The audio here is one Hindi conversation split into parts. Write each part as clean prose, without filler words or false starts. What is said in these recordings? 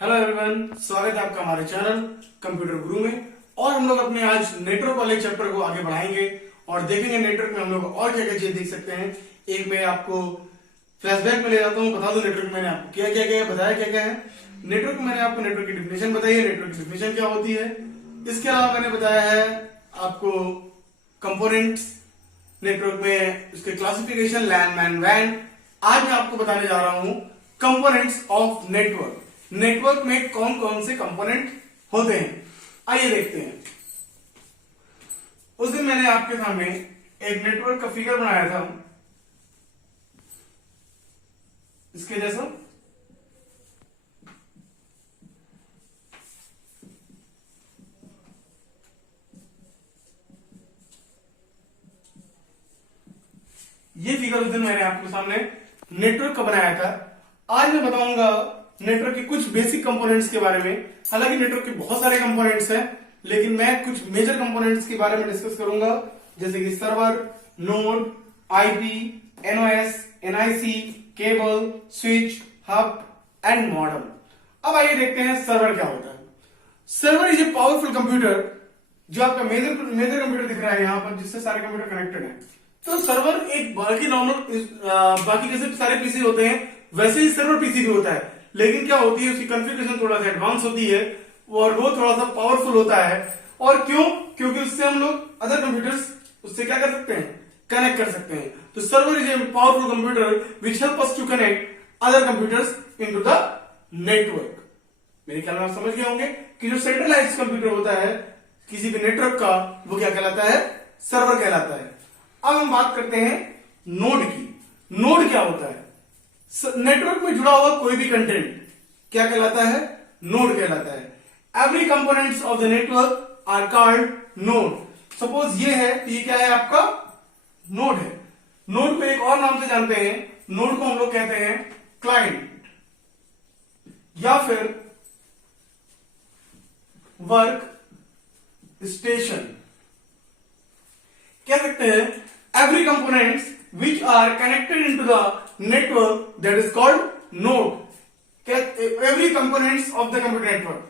हेलो एवरीवन, स्वागत है आपका हमारे चैनल कंप्यूटर गुरु में। और हम लोग अपने आज नेटवर्क वाले चैप्टर को आगे बढ़ाएंगे और देखेंगे नेटवर्क में हम लोग और क्या क्या चीज देख सकते हैं। एक मैं आपको फ्लैशबैक में ले जाता हूँ, बता दूं नेटवर्क में मैंने आपको क्या क्या क्या बताया, क्या क्या है। नेटवर्क में मैंने आपको नेटवर्क की डिफिनेशन बताई है, नेटवर्क की डिफिनेशन क्या होती है। इसके अलावा मैंने बताया है आपको कंपोनेंट्स नेटवर्क में, उसके क्लासिफिकेशन, लैन, मैन, वैन। आज मैं आपको बताने जा रहा हूं कंपोनेंट्स ऑफ नेटवर्क। नेटवर्क में कौन कौन से कंपोनेंट होते हैं, आइए देखते हैं। उस दिन मैंने आपके सामने एक नेटवर्क का फिगर बनाया था, इसके जैसा। ये फिगर उस दिन मैंने आपके सामने नेटवर्क का बनाया था। आज मैं बताऊंगा नेटवर्क के कुछ बेसिक कंपोनेंट्स के बारे में। हालांकि नेटवर्क के बहुत सारे कंपोनेंट्स हैं, लेकिन मैं कुछ मेजर कंपोनेंट्स के बारे में डिस्कस करूंगा, जैसे कि server, node, IP, NOS, NIC, cable, switch, hub and modem. अब आइए देखते हैं सर्वर क्या होता है। Server is a powerful computer, जो आपका मेजर कंप्यूटर दिख रहा है यहाँ पर, जिससे सारे कंप्यूटर कनेक्टेड है। तो सर्वर एक बाकी नॉर्मल बाकी जैसे सारे पीसी होते हैं वैसे ही सर्वर पीसी भी होता है, लेकिन क्या होती है उसकी कॉन्फ़िगरेशन थोड़ा सा एडवांस होती है और वो थोड़ा सा पावरफुल होता है। और क्यों? क्योंकि उससे हम लोग अदर कंप्यूटर्स उससे क्या कर सकते हैं, कनेक्ट कर सकते हैं। तो server is a powerful computer which help us to connect other computers into the network. मेरे ख्याल में आप समझ गए होंगे कि जो सेंट्रलाइज्ड कंप्यूटर होता है किसी भी नेटवर्क का, वो क्या कहलाता है, सर्वर कहलाता है। अब हम बात करते हैं नोड की। नोड क्या होता है? नेटवर्क में जुड़ा हुआ कोई भी कंटेंट क्या कहलाता है, नोड कहलाता है। Every components of the network are called node. Suppose ये है, ये क्या है आपका, नोड है। नोड को एक और नाम से जानते हैं, नोड को हम लोग कहते हैं क्लाइंट या फिर वर्क स्टेशन कह सकते हैं। Every components which are connected into the network that is called node। every components of the computer network,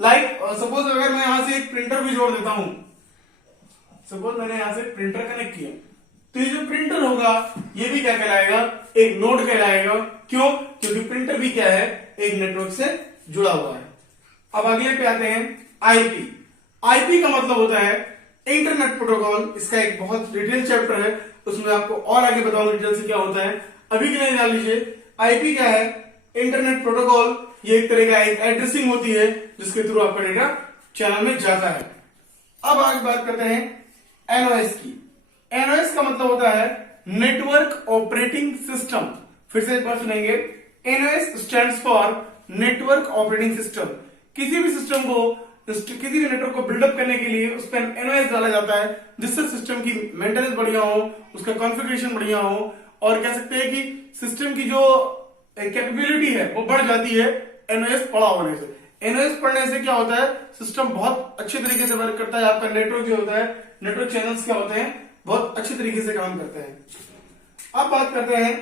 like suppose अगर मैं यहां से एक प्रिंटर भी जोड़ देता हूं, सपोज मैंने यहां से प्रिंटर कनेक्ट किया, तो ये जो प्रिंटर होगा ये भी क्या कहलाएगा, एक नोड कहलाएगा। क्यों? क्योंकि प्रिंटर भी क्या है, एक नेटवर्क से जुड़ा हुआ है। अब अगले पे आते हैं आईपी। आईपी का मतलब होता है इंटरनेट प्रोटोकॉल। इसका एक बहुत डिटेल चैप्टर है, उसमें आपको और आगे बताऊंगा डिटेल से क्या होता है। अभी के लिए जान लीजिए आईपी क्या है, इंटरनेट प्रोटोकॉल। ये एक तरह का एक एड्रेसिंग होती है जिसके थ्रू आपका डेटा चैनल में जाता है। अब आगे बात करते हैं एनओएस की। एनओएस का मतलब होता है नेटवर्क ऑपरेटिंग सिस्टम। फिर से एक बार सुनेंगे, NOS stands for network operating system. किसी भी सिस्टम को, किसी भी नेटवर्क को बिल्डअप करने के लिए उस पर एनओएस डाला जाता है, जिससे सिस्टम की मेंटेनेंस बढ़िया हो, उसका कॉन्फ़िगरेशन बढ़िया हो, और कह सकते हैं कि सिस्टम की जो कैपेबिलिटी है वो बढ़ जाती है एनओएस पड़ा होने से। एनओएस पढ़ने से क्या होता है, सिस्टम बहुत अच्छे तरीके से वर्क करता है। आपका नेटवर्क जो होता है, नेटवर्क चैनल्स क्या होते हैं, बहुत अच्छे तरीके से काम करते हैं। अब बात करते हैं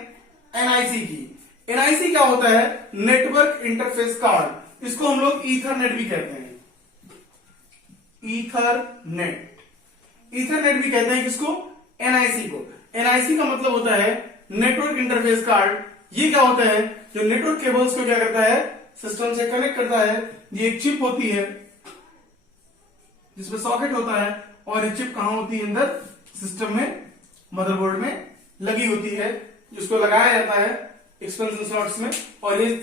एनआईसी की। एनआईसी क्या होता है, नेटवर्क इंटरफेस कार्ड। इसको हम लोग ईथरनेट भी कहते हैं, ईथरनेट। ईथरनेट भी कहते हैं किसको, एनआईसी को। एनआईसी का मतलब होता है नेटवर्क इंटरफेस कार्ड। ये क्या होता है, जो नेटवर्क केबल्स को क्या करता है, सिस्टम से कनेक्ट करता है। ये एक चिप होती है जिसमें सॉकेट होता है, और ये चिप कहां होती है, अंदर सिस्टम में, मदरबोर्ड में लगी होती है। जिसको लगाया जाता है एक्सपेंशन स्लॉट्स में, और ये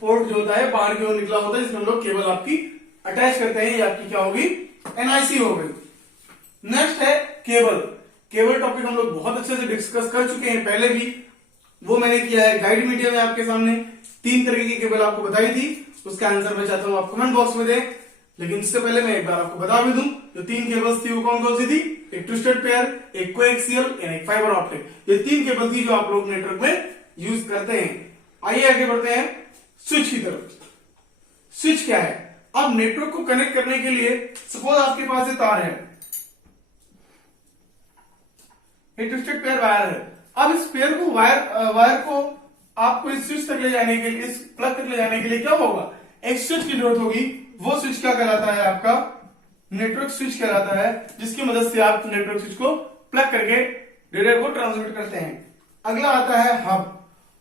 पोर्ट जो होता है बाहर की ओर निकला होता है, जिसमें हम लोग केबल आपकी अटैच करते हैं। ये आपकी क्या होगी, एनआईसी हो गई। नेक्स्ट है केबल। केबल टॉपिक हम लोग बहुत अच्छे से डिस्कस कर चुके हैं पहले भी, वो मैंने किया है गाइड मीडिया में आपके सामने। 3 तरह की केबल आपको बताई थी, उसका आंसर मैं चाहता हूं आप कमेंट बॉक्स में दें। लेकिन इससे पहले मैं एक बार आपको बता भी दूं, जो 3 केबल्स थी वो कौन कौन सी थी, एक ट्विस्टेड पेयर, एक कोएक्सियल और एक फाइबर ऑप्टिक। ये 3 केबल थी जो आप लोग नेटवर्क में यूज करते हैं। आइए आगे बढ़ते हैं स्विच की तरफ। स्विच क्या है, अब नेटवर्क को कनेक्ट करने के लिए सपोज आपके पास ये तार है, एक ट्विस्टेड पेयर वायर है। अब इस पेयर को वायर को आपको इस स्विच तक ले जाने के लिए, इस प्लग तक ले जाने के लिए क्या होगा, एक स्विच की जरूरत होगी। वो स्विच क्या कहलाता है? आपका नेटवर्क स्विच कहलाता है, जिसकी मदद से आप नेटवर्क स्विच को प्लग करके डेटा को ट्रांसमिट करते हैं। अगला आता है हब।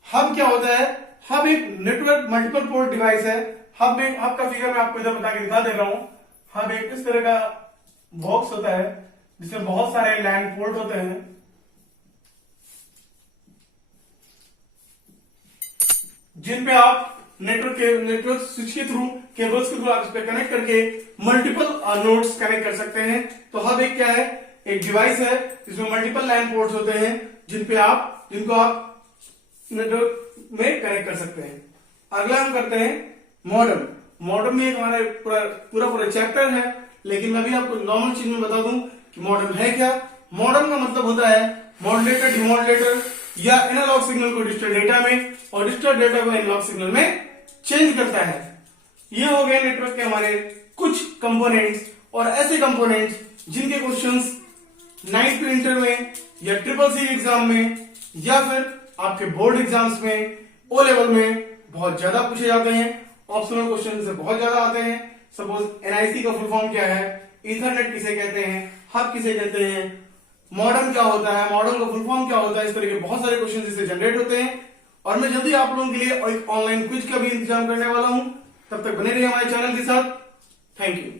हब क्या होता है? हब एक नेटवर्क मल्टीपल पोर्ट डिवाइस है। हब का फिगर मैं आपको इधर बता के दिखा दे रहा हूं। हब एक इस तरह का बॉक्स होता है जिसमें बहुत सारे लैन पोर्ट होते हैं, जिन पे आप नेटवर्क स्विच के थ्रू, केबल्स के थ्रू आप इस पे कनेक्ट करके मल्टीपल नोड्स कनेक्ट कर सकते हैं। तो हब एक क्या है? एक डिवाइस है जिसमें मल्टीपल लाइन पोर्ट्स होते हैं, जिनको आप नेटवर्क में कनेक्ट कर सकते हैं। अगला हम करते हैं मॉडेम। मॉडेम में हमारा पूरा चैप्टर है, लेकिन मैं भी आपको नॉर्मल चीज में बता दूं कि मॉडेम है क्या। मॉडेम का मतलब होता है मॉड्यूलेटर, डिमॉड्यूलेटर या एनालॉग सिग्नल को डिजिटल डेटा में और डिजिटल डेटा को एनालॉग सिग्नल में चेंज करता है। ये हो गए नेटवर्क के हमारे कुछ कंपोनेंट्स, और ऐसे कंपोनेंट्स जिनके क्वेश्चंस 9th इंटर में या CCC एग्जाम में या फिर आपके बोर्ड एग्जाम्स में, ओ लेवल में बहुत ज्यादा पूछे जाते हैं। ऑप्शनल क्वेश्चन से बहुत ज्यादा आते हैं। सपोज एनआईसी का फुल फॉर्म क्या है, इथरनेट किसे कहते हैं, हब किसे कहते हैं, मॉडर्न क्या होता है, मॉडर्न का फुल फॉर्म क्या होता है, इस तरह के बहुत सारे क्वेश्चन इससे जनरेट होते हैं। और मैं जल्दी आप लोगों के लिए एक ऑनलाइन क्विज का भी इंतजाम करने वाला हूं। तब तक बने रहिए हमारे चैनल के साथ। Thank you.